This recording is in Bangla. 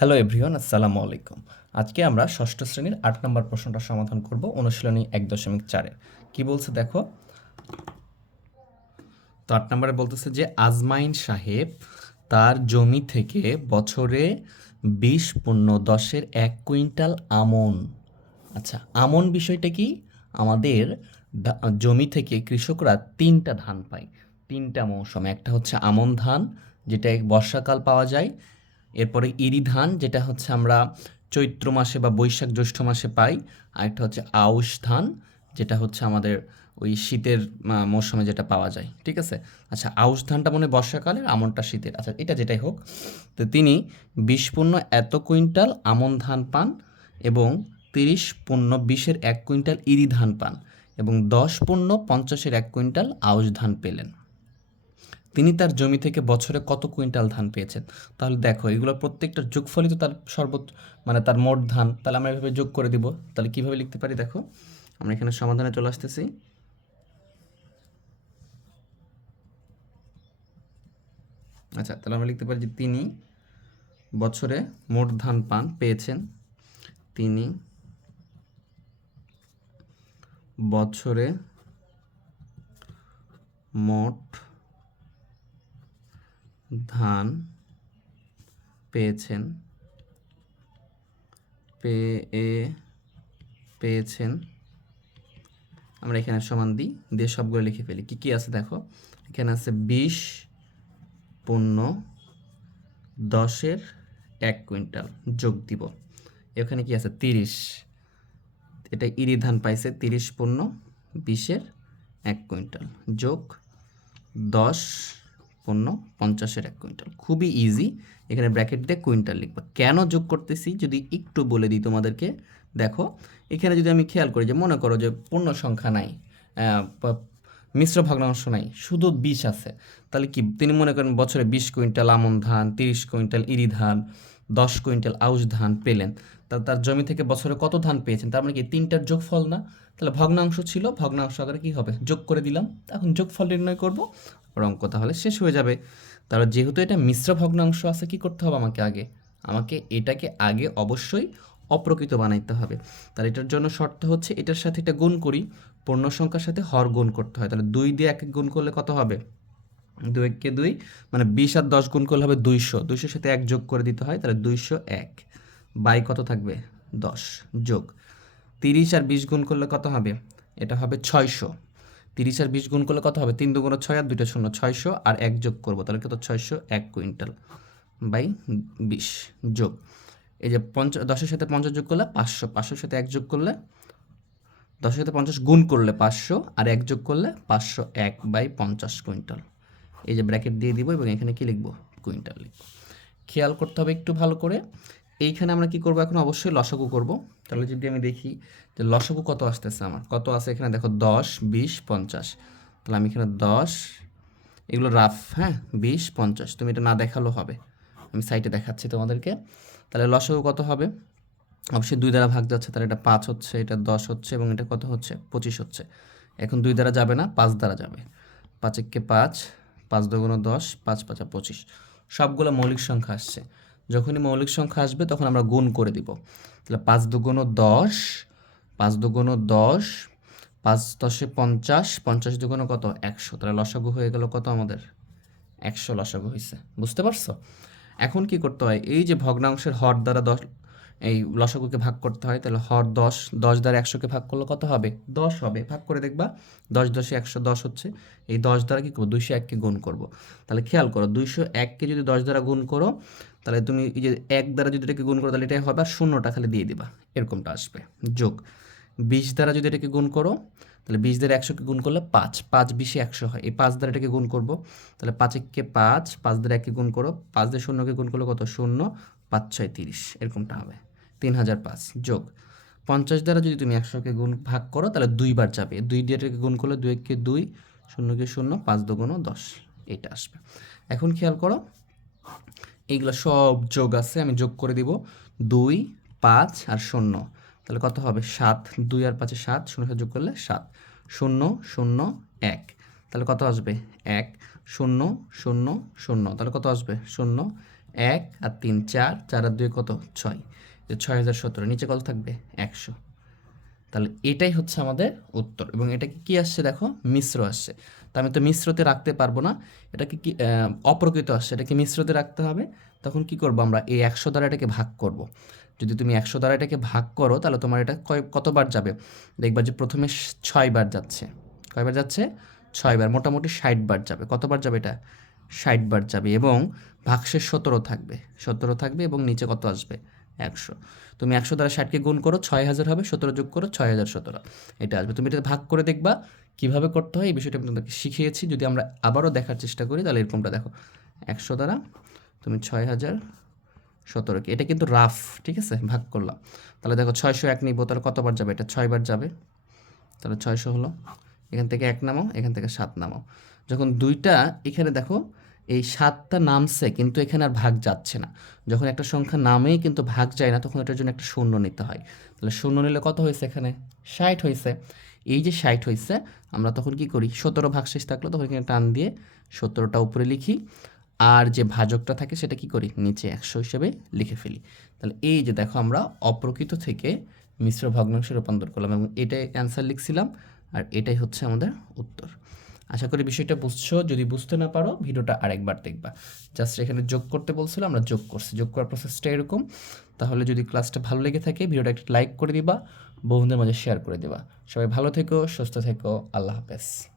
হ্যালো এভরিওয়ান আসসালামু আলাইকুম। আজকে আমরা ষষ্ঠ শ্রেণির আট নম্বর প্রশ্নটা সমাধান করব অনুশীলনী এক দশমিক চারের। কি বলছে দেখো? তো আট নম্বরে বলতেছে যে, আজমাইন সাহেব তার জমি থেকে বছরে বিশ পূর্ণ দশের এক কুইন্টাল আমন। আচ্ছা আমন বিষয়টা কি? আমাদের জমি থেকে কৃষকরা তিনটা ধান পায়। তিনটা মৌসুমে, একটা হচ্ছে আমন ধান, যেটা বর্ষাকাল পাওয়া যায় এরপরে ইরি ধান যেটা হচ্ছে আমরা চৈত্র মাসে বা বৈশাখ জ্যৈষ্ঠ মাসে পাই। আরেকটা হচ্ছে আউশ ধান যেটা হচ্ছে আমাদের ওই শীতের মৌসুমে যেটা পাওয়া যায়। ঠিক আছে? আচ্ছা আউশ ধানটা মনে বর্ষাকালের, আমনটা শীতের। আচ্ছা এটা যেটাই হোক, তো তিনি বিশ পূর্ণ এত কুইন্টাল আমন ধান পান এবং তিরিশ পূর্ণ বিশের এক কুইন্টাল ইরি ধান পান এবং দশ পূর্ণ পঞ্চাশের এক কুইন্টাল আউশ ধান পেলেন। তিনি তার জমি থেকে বছরে কত কুইন্টাল ধান পেয়েছেন? তাহলে দেখো এগুলো প্রত্যেকটা যোগফলই তো তার সর্বোচ্চ মানে তার মোট ধান। তাহলে আমরা এভাবে যোগ করে দিব। তাহলে কীভাবে লিখতে পারি দেখো? আমরা এখানে সমাধানে চলে আসতেছি। আচ্ছা তাহলে আমরা লিখতে পারি যে তিনি বছরে মোট ধান পান, পেয়েছেন। তিনি বছরে মোট ধান পেয়েছেন, পেয়ে, পেয়েছেন। আমরা এখানে সমান দিই, দিয়ে সবগুলো লিখে ফেলি। কি কি আছে দেখো? এখানে আছে বিশ পূর্ণ দশের এক কুইন্টাল যোগ দিব। এখানে কি আছে? তিরিশ। এটা ইরি ধান পাইছে তিরিশ পূর্ণ বিশের এক কুইন্টাল যোগ দশ পণ্য পঞ্চাশের এক কুইন্টাল। খুবই ইজি এখানে ব্র্যাকেট দিয়ে কুইন্টাল লিখব। কেন যোগ করতেছি? যদি একটু বলে দিই তোমাদেরকে, দেখো, এখানে যদি আমি খেয়াল করি যে, মনে করো যে পণ্য সংখ্যা নাই মিশ্র ভগ্নাংশ নাই, শুধু বিষ আছে, তাহলে কি, তিনি মনে করেন বছরে বিশ কুইন্টাল আমন ধান, তিরিশ কুইন্টাল ইরি ধান দশ কুইন্টাল আউশ ধান পেলেন। তা তার জমি থেকে বছরে কত ধান পেয়েছেন? তার মানে কি তিনটার যোগফল না? তাহলে ভগ্নাংশ ছিল, ভগ্নাংশ আকারে কী হবে? যোগ করে দিলাম। এখন যোগফল নির্ণয় করব। অঙ্ক তাহলে শেষ হয়ে যাবে। তাহলে যেহেতু এটা মিশ্র ভগ্নাংশ আছে, কি করতে হবে আমাকে আগে? আমাকে এটাকে আগে অবশ্যই অপ্রকৃত বানাইতে হবে। তাহলে এটার জন্য শর্ত হচ্ছে, এটার সাথে এটা গুণ করি পূর্ণ সংখ্যার সাথে হর গুণ করতে হয়। তাহলে দুই দিয়ে এক এক গুণ করলে কত হবে? এককে দুই মানে বিশ আর দশ গুণ করলে হবে দুইশো। দুইশোর সাথে এক যোগ করে দিতে হয়, তাহলে দুইশো এক। বাই কত থাকবে? দশ যোগ। তিরিশ আর বিশ গুণ করলে কত হবে? এটা হবে ছয়শো। তিরিশ আর বিশ গুণ করলে কত হবে? তিন দুগুণ ছয় আর দুইটা শূন্য, ছয়শো আর এক যোগ করব, তাহলে কত? ছয়শো এক কুইন্টাল বাই বিশ যোগ। এই যে পঞ্চ, দশের সাথে পঞ্চাশ যোগ করলে পাঁচশো, পাঁচশোর সাথে এক যোগ করলে দশের সাথে পঞ্চাশ গুণ করলে পাঁচশো আর এক যোগ করলে পাঁচশো এক বাই পঞ্চাশ কুইন্টাল। এই যে ব্র্যাকেট দিয়ে দিব এবং এখানে কি লিখব? কুইন্টাল লিখব। খেয়াল করতে হবে একটু ভালো করে। এইখানে আমরা কি করব এখন? অবশ্যই লসাগু করব। তাহলে যদি আমি দেখি যে লসাগু কত আসতেছে আমার? কত আছে এখানে? দেখো, দশ, বিশ, পঞ্চাশ। তাহলে আমি এখানে দশ, এগুলো রাফ হ্যাঁ? বিশ, পঞ্চাশ। তুমি এটা না দেখালেও হবে। আমি সাইটে দেখাচ্ছি তোমাদেরকে। তাহলে লসাগু কত হবে? অবশ্যই দুই দ্বারা ভাগ যাচ্ছে, তাহলে এটা পাঁচ হচ্ছে, এটা দশ হচ্ছে এবং এটা কত হচ্ছে? পঁচিশ হচ্ছে। এখন দুই দ্বারা যাবে না, পাঁচ দ্বারা যাবে। পাঁচ একে পাঁচ পাঁচ দুগুণ দশ, পাঁচ পাঁচা পঁচিশ। সবগুলো মৌলিক সংখ্যা আসছে। যখনই মৌলিক সংখ্যা আসবে, তখন আমরা গুণ করে দিব। তাহলে পাঁচ দুগুণ দশ, পাঁচ দুগুণ দশ, পাঁচ দশে পঞ্চাশ পঞ্চাশ দুগুণ কত? একশো। তাহলে লসাগু হয়ে গেল কত আমাদের? একশো লসাগু হয়েছে বুঝতে পারছ? এখন কি করতে হয়? এই যে ভগ্নাংশের হর দ্বারা দশ এই লসাগুকে ভাগ করতে হয়, তাহলে হর দশ দশ দ্বারা একশোকে ভাগ করলে কত হবে? দশ হবে। ভাগ করে দেখবা, দশ দশে একশো দশ হচ্ছে। এই দশ দ্বারা কী করব? দুইশো এককে গুণ করব। তাহলে খেয়াল করো, দুইশো এককে যদি দশ দ্বারা গুণ করো, তাহলে তুমি এই যে এক দ্বারা যদি এটাকে গুণ করো, তাহলে এটাই হবে, আর শূন্যটা খালি দিয়ে দিবা। এরকমটা আসবে। যোগ। বিশ দ্বারা যদি এটাকে গুণ করো, তাহলে বিশ দ্বারা একশোকে গুণ করলে পাঁচ। পাঁচ বিশে একশো হয়। এই পাঁচ দ্বারা এটাকে গুণ করব, তাহলে পাঁচ এককে পাঁচ পাঁচ দ্বারা একে গুণ করো, পাঁচ দিয়ে শূন্যকে গুণ করলে কত? শূন্য, পাঁচ ছয় তিরিশ। এরকমটা হবে। তিন হাজার পাঁচ। যোগ। পঞ্চাশ দ্বারা যদি তুমি একশোকে গুণ ভাগ করো, তাহলে দুইবার যাবে। দুই এটাকে গুণ করলে দুই একে দুই, শূন্যকে শূন্য, পাঁচ দুগুণ দশ। এটা আসবে। এখন খেয়াল করো, এইগুলো সব যোগ আছে, আমি যোগ করে দিব। দুই, পাঁচ আর শূন্য। তাহলে কত হবে? সাত। দুই আর পাঁচে সাত শূন্য সাথে যোগ করলে সাত। শূন্য শূন্য, এক। তাহলে কত আসবে? এক। শূন্য শূন্য শূন্য। তাহলে কত আসবে? শূন্য, এক আর তিন, চার। চার আর দুই কত? ছয়। ছয় হাজার সতেরো, নিচে কত থাকবে? একশো। তাহলে এটাই হচ্ছে আমাদের উত্তর এবং এটাকে কি আসছে দেখো? মিশ্র আসছে। তো আমি তো মিশ্রতে রাখতে পারব না। এটাকে কি অপ্রকৃত আসছে। এটাকে মিশ্রতে রাখতে হবে। তখন কি করব আমরা? এই একশো দ্বারা এটাকে ভাগ করব। যদি তুমি একশো দ্বারা এটাকে ভাগ করো, তাহলে তোমার এটা কয়, কতবার যাবে? দেখবা যে প্রথমে ছয়বার যাচ্ছে। কয়বার যাচ্ছে? ছয়বার, মোটামুটি ষাট বার যাবে। কতবার যাবে এটা? ষাট বার যাবে এবং ভাগশেষ সতেরো থাকবে। সতেরো থাকবে এবং নিচে কত আসবে? একশো। তুমি একশো দ্বারা ষাটকে গুণ করো, ছয় হাজার হবে, সতেরো যোগ করো, ছয় হাজার সতেরো। এটা আসবে। তুমি এটা ভাগ করে দেখবা কীভাবে করতে হয়, এই বিষয়টা আমি তোমাদেরকে শিখিয়েছি। যদি আমরা আবারও দেখার চেষ্টা করি, তাহলে এরকমটা দেখো। একশো দ্বারা তুমি ছয় হাজার সতেরোকে, এটা কিন্তু রাফ, ঠিক আছে? ভাগ করলাম। তাহলে দেখো ছয়শো এক নিব, তাহলে কতবার যাবে? এটা ছয়বার যাবে। তাহলে ছয়শো হলো। এখান থেকে এক নামাও, এখান থেকে সাত নামাও। যখন দুইটা, এখানে দেখো এই সাতটা নামছে, কিন্তু এখানে আর ভাগ যাচ্ছে না। যখন একটা সংখ্যা নামেই কিন্তু ভাগ যায় না, তখন এটার জন্য একটা শূন্য নিতে হয়। তাহলে শূন্য নিলে কত হয়েছে এখানে? ষাট হয়েছে। এই যে ষাট হয়েছে, আমরা তখন কি করি? সতেরো ভাগ শেষ থাকল, তখন এখানে টান দিয়ে সতেরোটা উপরে লিখি। আর যে ভাজকটা থাকে, সেটা কি করি? নিচে একশো হিসেবে লিখে ফেলি। তাহলে এই যে দেখো, আমরা অপ্রকৃত থেকে মিশ্র ভগ্নাংশে রূপান্তর করলাম এবং এটাই অ্যান্সার লিখছিলাম, আর এটাই হচ্ছে আমাদের উত্তর। আশা করি বিষয়টা বুঝছ। যদি বুঝতে না পারো, ভিডিওটা আরেকবার দেখবা। জাস্ট এখানে যোগ করতে বলছিল আমরা যোগ করছি। যোগ করার প্রসেসটা এরকম। তাহলে যদি ক্লাসটা ভালো লেগে থাকে, ভিডিওটা একটা লাইক করে দিবা, বন্ধুদের মাঝে শেয়ার করে দেবা। সবাই ভালো থেকো, সুস্থ থেকো, আল্লাহ হাফেজ।